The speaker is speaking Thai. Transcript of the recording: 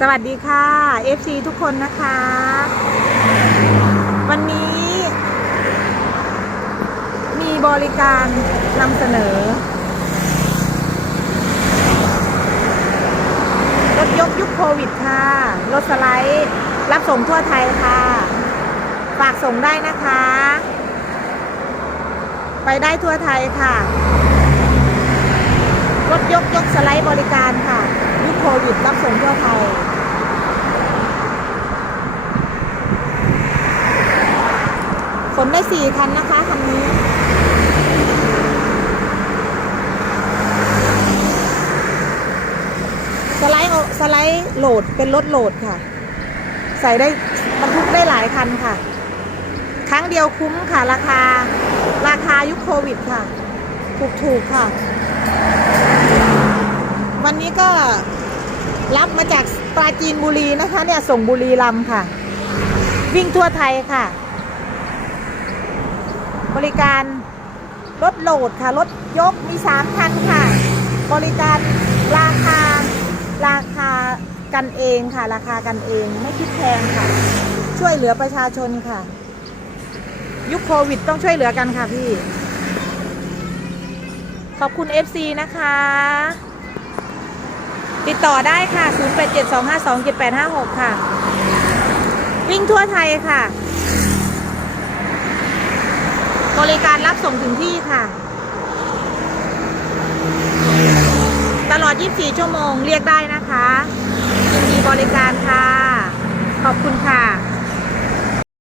สวัสดีค่ะ FC ทุกคนนะคะ วันนี้ มีบริการนำเสนอ รถยกยุคโควิดค่ะ รถสไลด์รับส่งทั่วไทยค่ะ ฝากส่งได้นะคะ ไปได้ทั่วไทยค่ะ รถยกยกสไลด์บริการค่ะยุคโควิดรับส่งทั่วไทย ขนได้สี่คันนะคะคันนี้สไลด์เอาสไลด์โหลดเป็นรถโหลดค่ะ ใส่ได้บรรทุกได้หลายคันค่ะ ครั้งเดียวคุ้มค่ะ ราคา ราคายุคโควิดค่ะ ถูกถูกค่ะ วันนี้ก็รับมาจากปราจีนบุรีนะคะ เนี่ยส่งบุรีรัมค่ะ วิ่งทั่วไทยค่ะ บริการรถโหลดค่ะ รถยกมีสามคันค่ะ บริการราคาราคากันเองค่ะ ราคากันเองไม่คิดแพงค่ะ ช่วยเหลือประชาชนค่ะ ยุคโควิดต้องช่วยเหลือกันค่ะพี่ ขอบคุณ FC นะคะ ติดต่อได้ค่ะ 0872527856 ค่ะ วิ่งทั่วไทยค่ะ บ ริการรับส่งถึงที่ค่ะ ตลอด 24 ชั่วโมงเรียกได้นะคะยินดีบริการค่ะขอบคุณค่ะ